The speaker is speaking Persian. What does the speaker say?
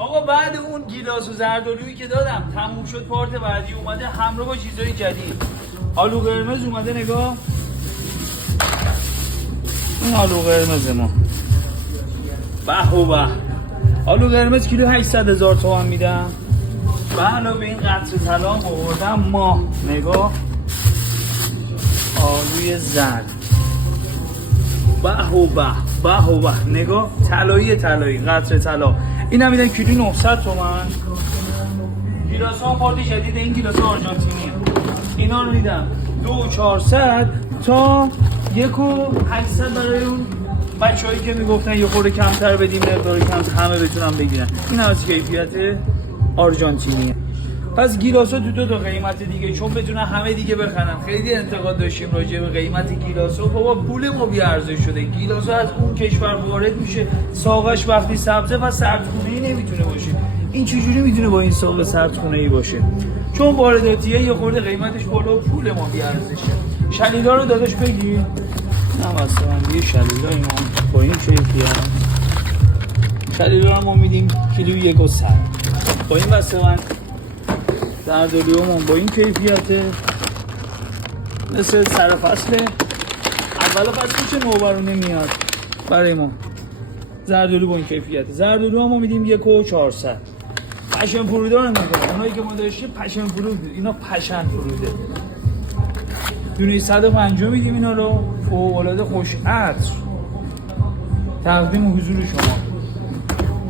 آقا بعد اون گیلاس و زردآلویی که دادم تموم شد، پارت بعدی اومده همراه با چیزای جدید. آلو قرمز اومده، نگاه. این آلو قرمز ما به و به. آلو قرمز کیلو 800,000 تومان میدم. به علاوه این قطره طلا آوردم ما، نگاه. آلوی زرد به و به، به و به، نگاه. طلایی قطره طلا. این هم میدن کیلو 900 تومان. گیلاس ها پارت جدید، این گیلاس ها آرژانتینیه. اینا رو میدم 2400 تا 1800 برای اون بچه‌هایی که میگفتن یه خورده کمتر بدیم مقدار کم همه بتونن بگیرن. این از کیفیت آرژانتینیه. پس گیلاسا تو دو تا قیمت دیگه، چون بتونن همه دیگه بخرن. خیلی انتقاد داشتیم راجع به قیمت گیلاسا. بابا پول ما بی ارزش شده. گیلاسا از اون کشور وارد میشه، ساقش وقتی سبزه و سردخونه‌ای نمیتونه باشه. این چجوری میتونه با این ساق سردخونه‌ای باشه؟ چون وارداتیه یه خورده قیمتش بالا، پول ما بی ارزشه. شلیلا رو داداش بگی. نه مثلا یه شلیلا ما با این کیفیت، شلیلا رو ما میدیم کیلو 100. با این مثلا زردآلومون با این کیفیته، مثل سر فصل اول فصل چه نوبرونه میاد برای ما. زردآلو با این کیفیته. زردآلو ما میدیم 1,400. پشن فروده رو نگاه. اونایی که ما داشتیم پشن فرود، اینا پشن فروده. دونه 150 میدیم اینا رو. فوق‌العاده خوش عطر. تقدیم حضور شما.